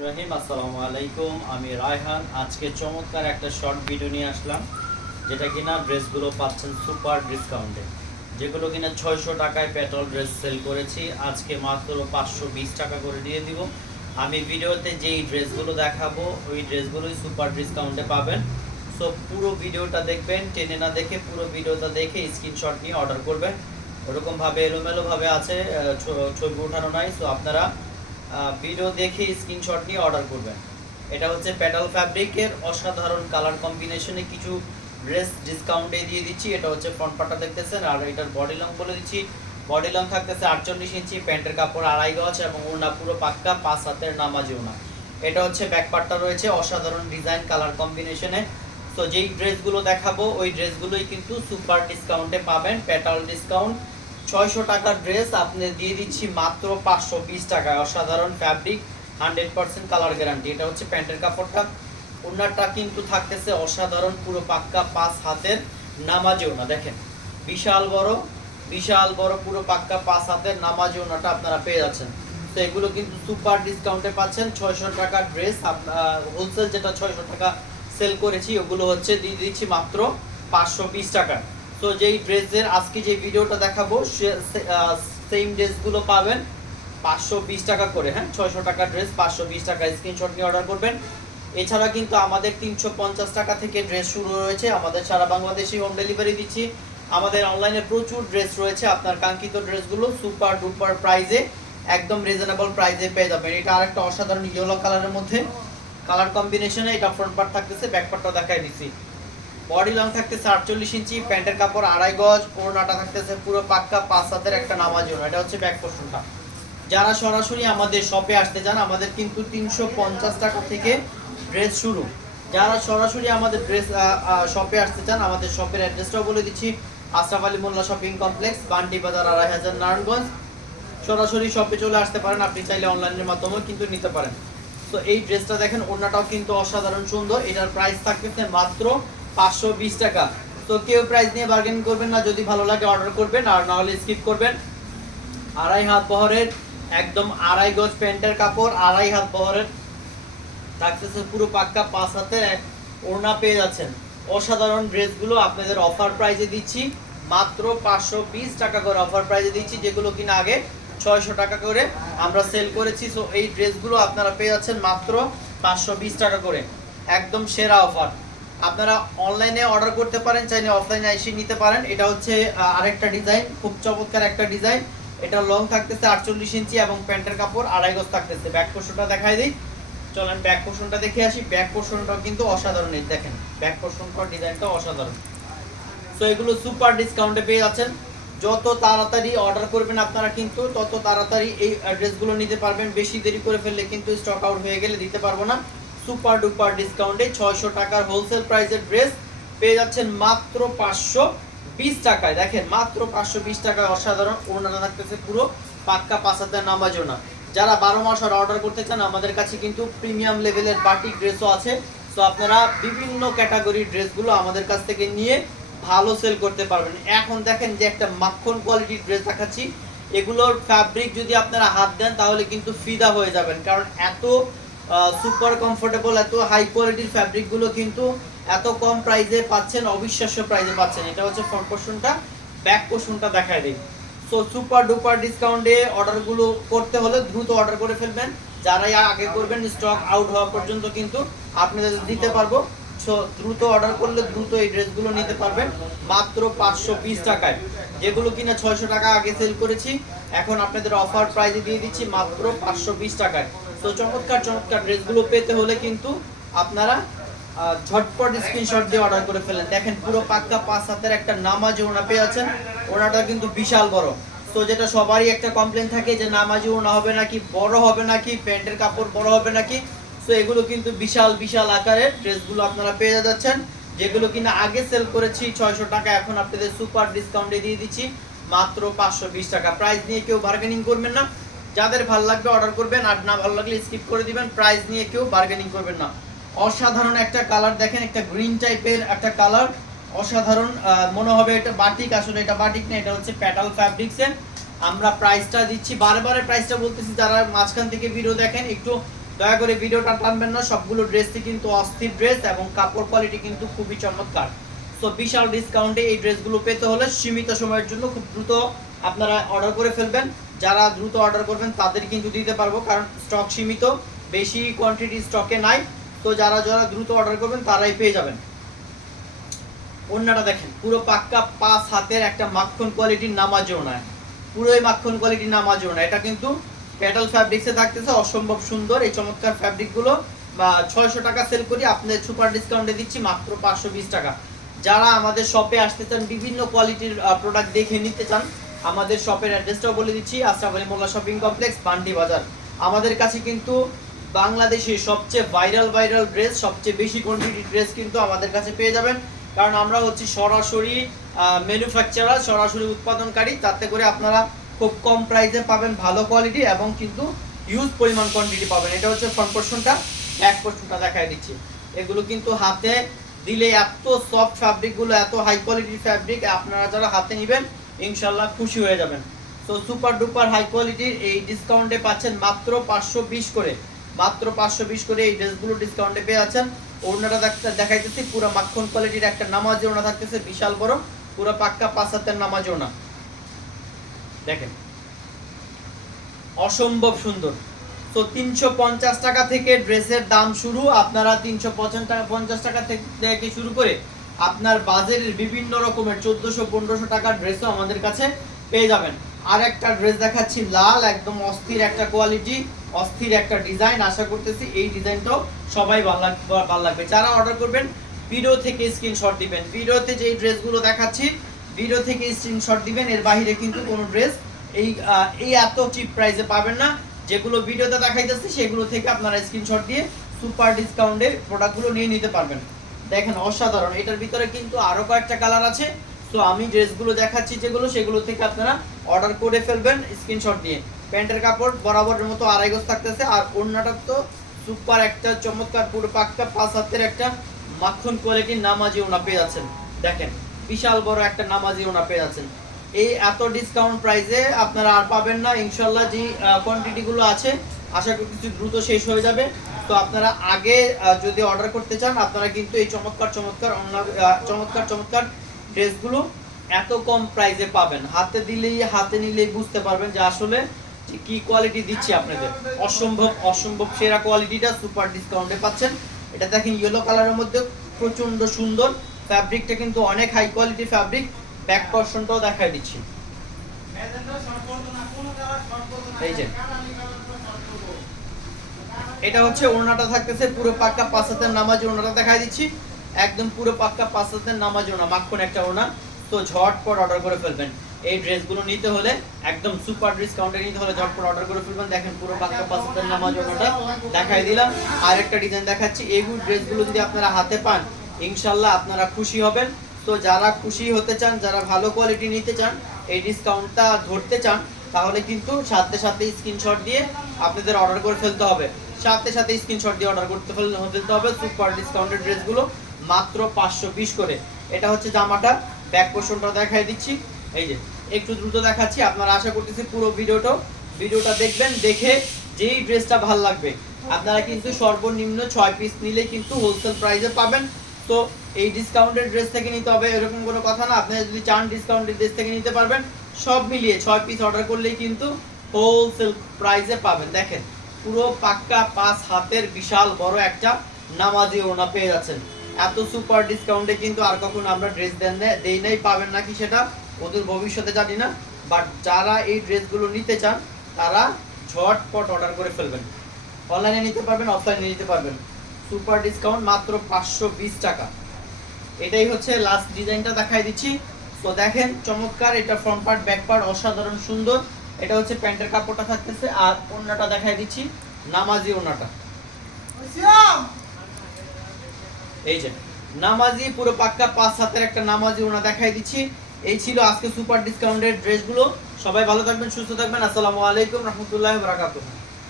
রহিম আসসালামু আলাইকুম, আমি রায়হান। আজকে চমৎকার একটা শর্ট ভিডিও নিয়ে আসলাম, যেটা কিনা ড্রেসগুলো পাচ্ছেন সুপার ডিসকাউন্টে, যেগুলো কিনা 600 টাকায় পেট্রোল ড্রেস সেল করেছি, আজকে মাত্র 520 টাকা করে দিয়ে দিব। আমি ভিডিওতে যেই ড্রেসগুলো দেখাবো ওই ড্রেসগুলোই সুপার ডিসকাউন্টে পাবেন। সো পুরো ভিডিওটা দেখবেন, টেনে না দেখে পুরো ভিডিওটা দেখে স্ক্রিনশট নিয়ে অর্ডার করবেন। ওরকমভাবে এলোমেলোভাবে আছে, ছবি ওঠানো নাই। সো আপনারা ভিডিও দেখে স্ক্রিনশট নিয়ে অর্ডার করবেন। এটা হচ্ছে প্যাডাল ফ্যাব্রিকের অসাধারণ কালার কম্বিনেশনে কিছু ড্রেস ডিসকাউন্টে দিয়ে দিচ্ছি। এটা হচ্ছে ফ্রন্ট পার্টটা দেখতেছেন, আর এটার বডি লং বলে দিচ্ছি। বডি লং থাকতেছে 48 ইঞ্চি, প্যান্টের কাপড় 2.5 গজ এবং ওড়না পুরো পাক্কা 5 হাতের নামাজি ওড়না। এটা হচ্ছে ব্যাক পার্টটা রয়েছে অসাধারণ ডিজাইন কালার কম্বিনেশনে। তো যেই ড্রেসগুলো দেখাবো ওই ড্রেসগুলোই কিন্তু সুপার ডিসকাউন্টে পাবেন, প্যাটাল ডিসকাউন্ট। 600 টাকার ড্রেস আপনি দিয়ে দিচ্ছি মাত্র 520 টাকায়। অসাধারণ ফ্যাব্রিক, 100% কালার গ্যারান্টি। এটা হচ্ছে প্যান্টের কাপড়টা। ওড়নাটা কিন্তু থাকতেছে অসাধারণ পুরো পাক্কা 5 হাতের নামাজি ওড়না। দেখেন বিশাল বড় পুরো পাক্কা 5 হাতের নামাজি ওড়নাটা আপনারা পেয়ে যাচ্ছেন। তো এগুলো কিন্তু সুপার ডিসকাউন্টে পাচ্ছেন। 600 টাকার ড্রেস হোলসেল যেটা 600 টাকা সেল করেছি, ওগুলো হচ্ছে দিয়ে দিচ্ছি মাত্র 520 টাকা। তো যেই ড্রেসের আজকে যে ভিডিওটা দেখাবো সেম ড্রেসগুলো পাবেন 520 টাকা করে। হ্যাঁ, 600 টাকার ড্রেস 520 টাকা, স্ক্রিনশট নিয়ে অর্ডার করবেন। এছাড়া কিন্তু আমাদের 350 টাকা থেকে ড্রেস শুরু রয়েছে। আমাদের সারা বাংলাদেশে হোম ডেলিভারি দিচ্ছি। আমাদের অনলাইনে প্রচুর ড্রেস রয়েছে, আপনার কাঙ্ক্ষিত ড্রেসগুলো সুপার ডুপার প্রাইজে, একদম রিজনেবল প্রাইজে পেয়ে যাবেন। এটা আরেকটা অসাধারণ ইয়েলো কালারের মধ্যে কালার কম্বিনেশনে। এটা ফ্রন্ট পার্ট থাকতেছে, ব্যাক পার্টটা দেখাই দিচ্ছি। বডি লং থাকতেছে 48 ইঞ্চি, প্যান্টের কাপড় 2.5 গজ, ওড়নাটা থাকতেছে পুরো পাক্কা 5 হাতের একটা নামাজি ওড়না। এটা হচ্ছে ব্যাক পোর্শনটা। যারা সরাসরি আমাদের শপে আসতে চান, আমাদের কিন্তু 350 টাকা থেকে ড্রেস শুরু। যারা সরাসরি আমাদের ড্রেস শপে আসতে চান, আমাদের শপের অ্যাড্রেসটাও বলে দিচ্ছি। আশরাফ আলী মোল্লা শপিং কমপ্লেক্স, বান্টি বাজার, 2500, নারায়ণগঞ্জ। সরাসরি শপে চলে আসতে পারেন, আপনি চাইলে অনলাইনের মাধ্যমেও কিন্তু নিতে পারেন। তো এই ড্রেসটা দেখেন, ওড়নাটাও কিন্তু অসাধারণ সুন্দর। এটার প্রাইস থাকতেছে মাত্র 520 টাকা। তো কেউ প্রাইস নিয়ে বার্গেনিং করবেন না, যদি ভালো লাগে অর্ডার করবেন, আর না হলে স্কিপ করবেন। 2.5 হাত বহরের, একদম 2.5 গজ প্যান্টের কাপড়, 2.5 হাত বহরের থাকতেছে পুরো পাক্কা 5 হাতের ওড়না পেয়ে যাচ্ছেন। অসাধারণ ড্রেসগুলো আপনাদের অফার প্রাইজে দিচ্ছি মাত্র 520 টাকা করে অফার প্রাইজে দিচ্ছি, যেগুলো কিনা আগে 600 টাকা করে আমরা সেল করেছি। সো এই ড্রেসগুলো আপনারা পেয়ে যাচ্ছেন মাত্র 520 টাকা করে, একদম সেরা অফার। আপনারা অনলাইনে অর্ডার করতে পারেন, চাইলে অফলাইনে এসে নিতে পারেন। এটা হচ্ছে আরেকটা ডিজাইন, খুব চমৎকার একটা ডিজাইন। এটা লং থাকতেছে 48 ইঞ্চি এবং প্যান্টের কাপড় 2.5 গজ থাকতেছে। ব্যাক পোর্শনটা দেখাই দিই, চলেন ব্যাক পোর্শনটা দেখে আসি। ব্যাক পোর্শনটাও কিন্তু অসাধারণ, এই দেখেন ব্যাক পোর্শনটার ডিজাইনটা অসাধারণ। সো এগুলো সুপার ডিসকাউন্টে পেয়ে যাচ্ছেন। যত তাড়াতাড়ি অর্ডার করবেন আপনারা কিন্তু তত তাড়াতাড়ি এই ড্রেসগুলো নিতে পারবেন। বেশি দেরি করে ফেললে কিন্তু স্টক আউট হয়ে গেলে দিতে পারবো না। সুপার ডুপার ডিসকাউন্টে 600 টাকার হোলসেল প্রাইসের ড্রেস পেয়ে যাচ্ছেন মাত্র 520 টাকায়। দেখেন মাত্র 520 টাকায় অসাধারণ ওড়না থাকতেছে পুরো পাক্কা 5 হাতের নামাজ ওড়না। যারা 12 মাস অর্ডার করতে চান, আমাদের কাছে কিন্তু প্রিমিয়াম লেভেলের বাটিক ড্রেসও আছে। সো আপনারা বিভিন্ন ক্যাটাগরির ড্রেসগুলো আমাদের কাছ থেকে নিয়ে ভালো সেল করতে পারবেন। এখন দেখেন যে একটা মাখন কোয়ালিটির ড্রেস দেখাচ্ছি, এগুলোর ফ্যাব্রিক যদি আপনারা হাত দেন তাহলে কিন্তু ফিদা হয়ে যাবেন, কারণ এত সুপার কমফোর্টেবল, এত হাই কোয়ালিটির ফ্যাব্রিকগুলো কিন্তু এত কম প্রাইসে পাচ্ছেন, অবিশ্বাস্য প্রাইসে পাচ্ছেন। এটা হচ্ছে ফ্রন্ট পোর্শনটা, ব্যাক পোর্শনটা দেখায় দিই। সো সুপার ডুপার ডিসকাউন্টে অর্ডারগুলো করতে হলে দ্রুত অর্ডার করে ফেলবেন। যারাই আগে করবেন স্টক আউট হওয়া পর্যন্ত কিন্তু আপনাদের দিতে পারবো। সো দ্রুত অর্ডার করলে দ্রুত এই ড্রেসগুলো নিতে পারবেন মাত্র 520 টাকায়, যেগুলো কিনা 600 টাকা আগে সেল করেছি, এখন আপনাদের অফার প্রাইসে দিয়ে দিচ্ছি মাত্র 520 টাকায়। তো চমৎকার চমৎকার ড্রেসগুলো পেতে হলে কিন্তু আপনারা ঝটপট স্ক্রিনশট দিয়ে অর্ডার করে ফেলেন। দেখেন পুরো পাক্কা 5 হাতের একটা নামাজি ওড়না পেয়ে আছেন। ওড়নাটা কিন্তু বিশাল বড়। তো যেটা সবারই একটা কমপ্লেন থাকে যে নামাজি ওড়না হবে নাকি, বড় হবে নাকি, প্যান্টের কাপড় বড় হবে নাকি। সো এগুলো কিন্তু বিশাল বিশাল আকারের ড্রেসগুলো আপনারা পেয়ে যাচ্ছেন, যেগুলো কিনা আগে সেল করেছি 600 টাকা, এখন আপনাদের সুপার ডিসকাউন্টে দিয়ে দিচ্ছি মাত্র 520 টাকা। প্রাইস নিয়ে কেউ বার্গেনিং করবেন না, যাদের ভালো লাগবে অর্ডার করবেন, আর না ভালো লাগলে স্কিপ করে দিবেন। প্রাইস নিয়ে কেউ বার্গেনিং করবেন না। অসাধারণ একটা কালার দেখেন, একটা গ্রিন টাইপের একটা কালার, অসাধারণ। মনে হবে এটা বাটিক, আসলে এটা বাটিক না, এটা হচ্ছে প্যাটাল ফ্যাব্রিক্সের। আমরা প্রাইসটা দিচ্ছি, বারে বারে প্রাইসটা বলতেছি, যারা মাঝখান থেকে ভিডিও দেখেন একটু দয়া করে ভিডিওটা টানবেন না, সবগুলো ড্রেসই কিন্তু অস্থির ড্রেস এবং কাপড় কোয়ালিটি কিন্তু খুবই চমৎকার। সো বিশাল ডিসকাউন্টে এই ড্রেসগুলো পেতে হলে সীমিত সময়ের জন্য খুব দ্রুত আপনারা অর্ডার করে ফেলবেন। যারা দ্রুত অর্ডার করবেন তাদের কিন্তু দিতে পারবো, কারণ স্টক সীমিত, বেশি কোয়ান্টিটি স্টকে নাই। তো যারা যারা দ্রুত অর্ডার করবেন তারাই পেয়ে যাবেন। ওড়নাটা দেখেন, পুরো পাক্কা 5 হাতের একটা মাখন কোয়ালিটির নামাজি ওড়না, পুরোই মাখন কোয়ালিটির নামাজি ওড়না। এটা কিন্তু পেটাল ফ্যাব্রিক্সে থাকতেছে, অসম্ভব সুন্দর এই চমৎকার ফ্যাব্রিকগুলো। বা 600 টাকা সেল করি, আপনাদের সুপার ডিসকাউন্টে দিচ্ছি মাত্র 520 টাকা। যারা আমাদের শপে আসতে চান, বিভিন্ন কোয়ালিটির প্রোডাক্ট দেখে নিতে চান, আমাদের শপের অ্যাড্রেসটাও বলে দিচ্ছি, আশরাফ আলী মোল্লা শপিং কমপ্লেক্স, পান্ডি বাজার। আমাদের কাছে কিন্তু বাংলাদেশের সবচেয়ে ভাইরাল ড্রেস, সবচেয়ে বেশি কোয়ান্টিটির ড্রেস কিন্তু আমাদের কাছে পেয়ে যাবেন, কারণ আমরা হচ্ছি সরাসরি ম্যানুফ্যাকচারার, সরাসরি উৎপাদনকারী। তাতে করে আপনারা খুব কম প্রাইসে পাবেন ভালো কোয়ালিটি এবং কিন্তু হিউজ পরিমাণ কোয়ান্টিটি পাবেন। এটা হচ্ছে ফ্রন্ট পোরশনটা, ব্যাক পোরশনটা দেখাই দিচ্ছি। এগুলো কিন্তু হাতে দিলে এত সফট ফ্যাব্রিকগুলো, এত হাই কোয়ালিটির ফ্যাব্রিক, আপনারা যারা হাতে নেবেন ইনশাল্লাহ খুশি হয়ে যাবেন। তো সুপার ডুপার হাই কোয়ালিটির এই ডিসকাউন্টে পাচ্ছেন মাত্র 520 করে, মাত্র 520 করে এই ড্রেসগুলো ডিসকাউন্টে পেয়ে যাচ্ছেন। ওড়নাটা দেখাইতেছি, পুরো মাখন কোয়ালিটির একটা নামাজি ওড়না থাকতেছে, বিশাল বড়, পুরো পাক্কা 5 হাতের নামাজি ওড়না দেখেন, অসম্ভব সুন্দর। তো 350 টাকা থেকে ড্রেসের দাম শুরু, আপনারা 350 টাকা থেকে শুরু করে আপনার বাজারের বিভিন্ন রকমের 1400-1500 টাকার ড্রেসও আমাদের কাছে পেয়ে যাবেন। আর একটা ড্রেস দেখাচ্ছি, লাল, একদম অস্থির একটা কোয়ালিটি, অস্থির একটা ডিজাইন। আশা করতেছি এই ডিজাইনটাও সবাই ভালো লাগবে। যারা অর্ডার করবেন ভিডিও থেকে স্ক্রিনশট দিবেন, ভিডিওতে যেই ড্রেসগুলো দেখাচ্ছি ভিডিও থেকে স্ক্রিনশট দিবেন। এর বাইরে কিন্তু কোনো ড্রেস এই এত চিপ প্রাইসে পাবেন না। যেগুলো ভিডিওতে দেখাইতেছি সেগুলো থেকে আপনারা স্ক্রিনশট দিয়ে সুপার ডিসকাউন্টে প্রোডাক্টগুলো নিয়ে নিতে পারবেন। দেখেন অসাধারণ, এটার ভিতরে কিন্তু আরো কয়েকটা কালার আছে। তো আমি ড্রেসগুলো দেখাচ্ছি যেগুলো, সেগুলো থেকে আপনারা অর্ডার করে ফেলবেন স্ক্রিনশট দিয়ে। প্যান্টের কাপড় বরাবরের মতো 2.5 গজ থাকতেছে, আর ওড়নাটা তো সুপার একটা চমৎকার, পুরো পাক্কা 5 হাতের একটা মাখন কোয়ালিটির নামাজি ওড়না পেয়ে যাচ্ছেন। দেখেন বিশাল বড় একটা নামাজি ওড়না পেয়ে যাচ্ছেন। এই এত ডিসকাউন্ট প্রাইসে আপনারা আর পাবেন না ইনশাল্লাহ। যে কোয়ান্টিটিগুলো আছে আশা করছি দ্রুত শেষ হয়ে যাবে। তো আপনারা আগে যদি অর্ডার করতে চান, আপনারা কিন্তু এই চমৎকার ড্রেসগুলো এত কম প্রাইসে পাবেন। হাতে নিলেই বুঝতে পারবেন যে আসলে কি কোয়ালিটি দিচ্ছি আপনাদের। অসম্ভব সেরা কোয়ালিটিটা সুপার ডিসকাউন্টে পাচ্ছেন। এটা দেখেন ইয়েলো কালারের মধ্যে প্রচন্ড সুন্দর, ফ্যাব্রিকটা কিন্তু অনেক হাই কোয়ালিটি ফ্যাব্রিক। ব্যাক পোরশনটাও দেখাই দিচ্ছি, এই যে এটা হচ্ছে ওড়নাটা থাকতেছে পুরো পাক্কা 5 হাতের নামাজি ওড়নাটা দেখাই দিচ্ছি, একদম পুরো পাক্কা 5 হাতের নামাজি ওড়না, মাখন একটা ওড়না। তো ঝটপট অর্ডার করে ফেলবেন এই ড্রেসগুলো নিতে হলে, একদম সুপার ডিসকাউন্টে নিতে হলে ঝটপট অর্ডার করে ফেলবেন। দেখেন পুরো পাক্কা 5 হাতের নামাজি ওড়নাটা দেখাই দিলাম। আর একটা ডিজাইন দেখাচ্ছি, এইগুলো ড্রেসগুলো যদি আপনারা হাতে পান ইনশাল্লাহ আপনারা খুশি হবেন। তো যারা খুশি হতে চান, যারা ভালো কোয়ালিটি নিতে চান, এই ডিসকাউন্টটা ধরতে চান, তাহলে কিন্তু সাথে স্ক্রিনশট দিয়ে আপনাদের অর্ডার করে ফেলতে হবে। সাথে স্ক্রিনশট দিয়ে অর্ডার করতে ফেলতে হবে সুপার ডিসকাউন্টেড ড্রেসগুলো মাত্র 520 করে। এটা হচ্ছে জামাটা, ব্যাক পোরশনটা দেখাই দিচ্ছি, এই যে একটু দ্রুত দেখাচ্ছি। আপনারা আশা করতেছি পুরো ভিডিওটা দেখবেন, দেখে যেই ড্রেসটা ভালো লাগবে আপনারা কিন্তু সর্বনিম্ন 6 পিস নিলেই কিন্তু হোলসেল প্রাইসে পাবেন। তো এই ডিসকাউন্টেড ড্রেস থেকে নিতে হবে এরকম কোনো কথা না, আপনারা যদি চান ডিসকাউন্টেড ড্রেস থেকে নিতে পারবেন। সব মিলিয়ে 6 পিস অর্ডার করলেই কিন্তু হোলসেল প্রাইসে পাবেন। দেখেন পুরো পাক্কা 5 হাতের বিশাল বড় একটা নামাজি ওড়না পেয়ে যাচ্ছেন। এত সুপার ডিসকাউন্টে কিন্তু আর কখনো আমরা ড্রেস দেই নাই, পাবেন নাকি সেটা ওদের ভবিষ্যতে জানি না। বাট যারা এই ড্রেসগুলো নিতে চান তারা ঝটপট অর্ডার করে ফেলবেন। অনলাইনে নিতে পারবেন, অফলাইনে নিতে পারবেন। সুপার ডিসকাউন্ট মাত্র 520 টাকা। এটাই হচ্ছে লাস্ট ডিজাইনটা দেখাই দিচ্ছি। তো দেখেন চমৎকার, এটা ফ্রন্ট পার্ট ব্যাক পার্ট অসাধারণ সুন্দর। এটা হচ্ছে প্যান্টের কাপড়টা থাকতেছে, আর ওড়নাটা দেখাই দিচ্ছি, নামাজি ওড়নাটা, এই যে নামাজি পুরো পাক্কা 5 হাতের একটা নামাজি ওড়না দেখাই দিচ্ছি। এই ছিল আজকে সুপার ডিসকাউন্টের ড্রেসগুলো। সবাই ভালো থাকবেন, সুস্থ থাকবেন। আসসালামু আলাইকুম রহমতুল্লাহি ওয়া বারাকাতুহু।